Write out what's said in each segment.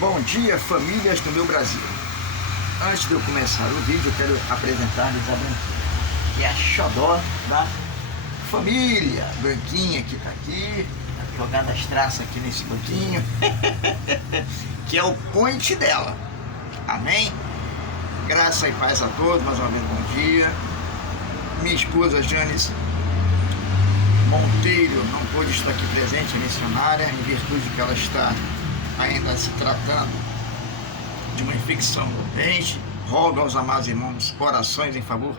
Bom dia, famílias do meu Brasil. Antes de eu começar o vídeo, eu quero apresentar-lhes a Branquinha, que é a xodó da família. Branquinha que está aqui, jogando as traças aqui nesse banquinho, que é o point dela. Amém? Graça e paz a todos, mais uma vez bom dia. Minha esposa Janice Monteiro não pôde estar aqui presente, missionária, em virtude que ela está ainda se tratando de uma infecção no dente. Rogo aos amados irmãos orações em favor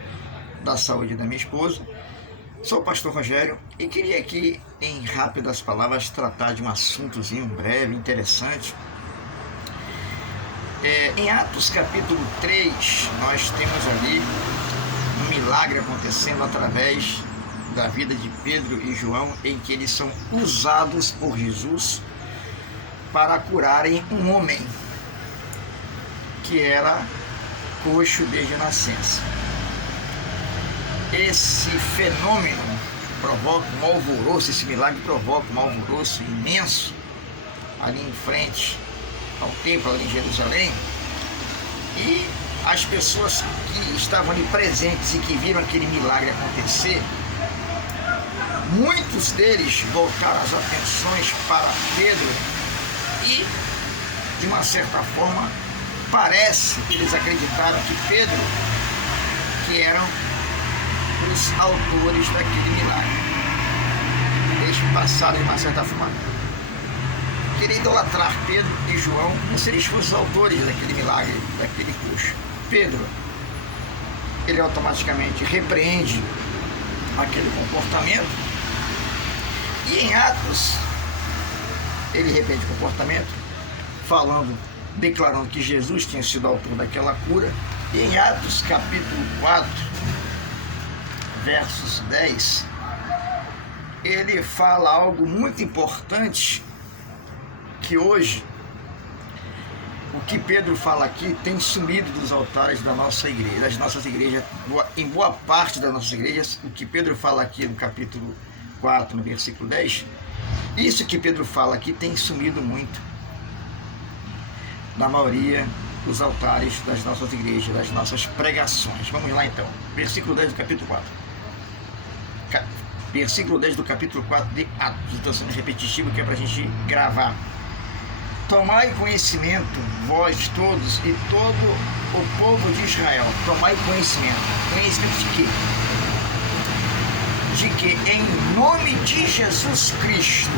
da saúde da minha esposa. Sou o pastor Rogério e queria aqui, em rápidas palavras, tratar de um assuntozinho breve, interessante. Em Atos capítulo 3, nós temos ali um milagre acontecendo através da vida de Pedro e João, em que eles são usados por Jesus para curarem um homem que era coxo desde a nascença. Esse fenômeno provoca um alvoroço, esse milagre provoca um alvoroço imenso ali em frente ao templo, ali em Jerusalém, e as pessoas que estavam ali presentes e que viram aquele milagre acontecer, muitos deles voltaram as atenções para Pedro e, de uma certa forma, parece que eles acreditaram que Pedro, que eram os autores daquele milagre. Eles passaram, de uma certa forma, querer idolatrar Pedro e João como se eles fossem os autores daquele milagre, daquele coxo. Pedro, ele automaticamente repreende aquele comportamento, e em Atos ele repreende o comportamento, declarando que Jesus tinha sido autor daquela cura. E em Atos capítulo 4, versos 10, ele fala algo muito importante, que hoje o que Pedro fala aqui tem sumido dos altares da nossa igreja, das nossas igrejas, em boa parte das nossas igrejas. O que Pedro fala aqui no capítulo 4, no versículo 10, isso que Pedro fala aqui tem sumido muito na maioria dos altares das nossas igrejas, das nossas pregações. Vamos lá então, versículo 10 do capítulo 4. Versículo 10 do capítulo 4 de Atos. Estou sendo repetitivo, que é para a gente gravar. Tomai conhecimento, vós todos e todo o povo de Israel. Tomai conhecimento. Conhecimento de quê? De que em nome de Jesus Cristo,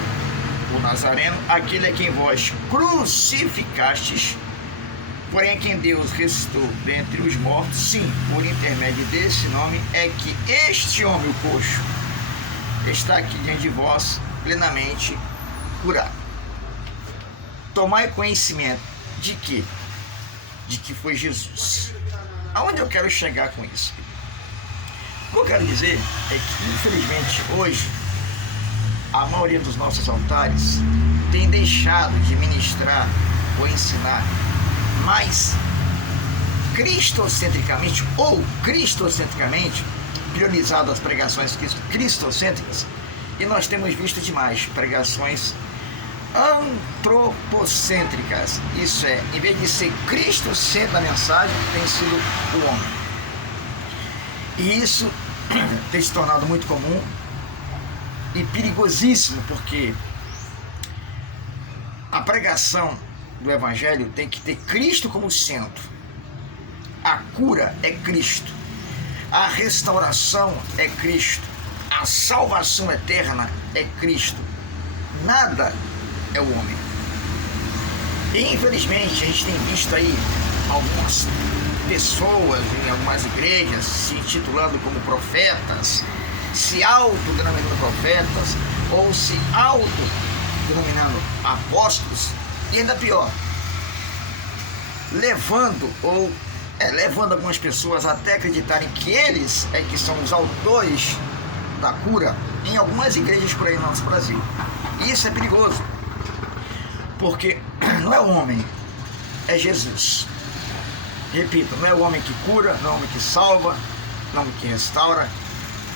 o Nazareno, aquele a quem vós crucificastes, porém a quem Deus ressuscitou dentre os mortos, sim, por intermédio desse nome, é que este homem, o coxo, está aqui diante de vós, plenamente curado. Tomai conhecimento de quê? De que foi Jesus. Aonde eu quero chegar com isso? O que eu quero dizer é que, infelizmente, hoje, a maioria dos nossos altares tem deixado de ministrar ou ensinar mais cristocentricamente ou cristocentricamente, priorizado as pregações cristocêntricas, e nós temos visto demais pregações antropocêntricas. Isso é, em vez de ser cristocêntrica a mensagem, tem sido o homem. E isso tem se tornado muito comum e perigosíssimo, porque a pregação do Evangelho tem que ter Cristo como centro. A cura é Cristo, a restauração é Cristo, a salvação eterna é Cristo. Nada é o homem. E infelizmente a gente tem visto aí algumas pessoas em algumas igrejas se intitulando como profetas, se autodenominando profetas, ou se autodenominando apóstolos, e ainda pior, levando algumas pessoas até acreditarem que eles é que são os autores da cura em algumas igrejas por aí no nosso Brasil. E isso é perigoso, porque não é o homem, é Jesus. Repito, não é o homem que cura, não é o homem que salva, não é o homem que restaura.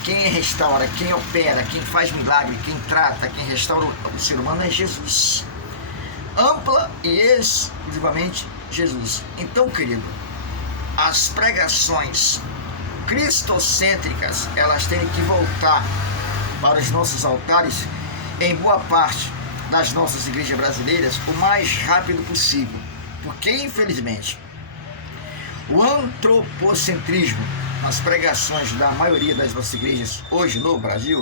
Quem restaura, quem opera, quem faz milagre, quem trata, quem restaura o ser humano é Jesus. Ampla e exclusivamente Jesus. Então, querido, as pregações cristocêntricas, elas têm que voltar para os nossos altares em boa parte das nossas igrejas brasileiras o mais rápido possível, porque infelizmente o antropocentrismo nas pregações da maioria das nossas igrejas hoje no Brasil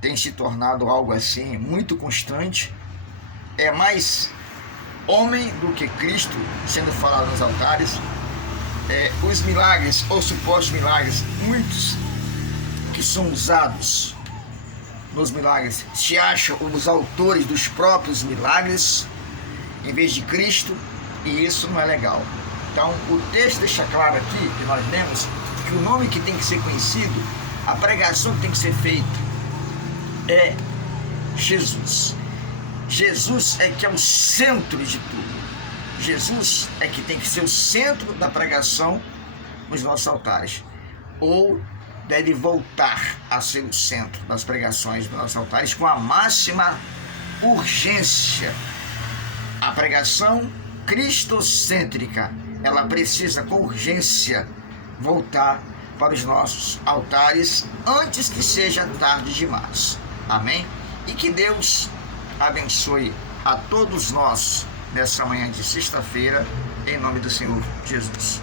tem se tornado algo assim muito constante. É mais homem do que Cristo sendo falado nos altares. Os milagres ou supostos milagres, muitos que são usados nos milagres, se acham os autores dos próprios milagres em vez de Cristo, e isso não é legal. Então o texto deixa claro aqui, que nós lemos, que o nome que tem que ser conhecido, a pregação que tem que ser feita é Jesus. Jesus é que é o centro de tudo. Jesus é que tem que ser o centro da pregação nos nossos altares, ou deve voltar a ser o centro das pregações dos nossos altares com a máxima urgência. A pregação cristocêntrica, ela precisa com urgência voltar para os nossos altares antes que seja tarde demais. Amém? E que Deus abençoe a todos nós nessa manhã de sexta-feira, em nome do Senhor Jesus.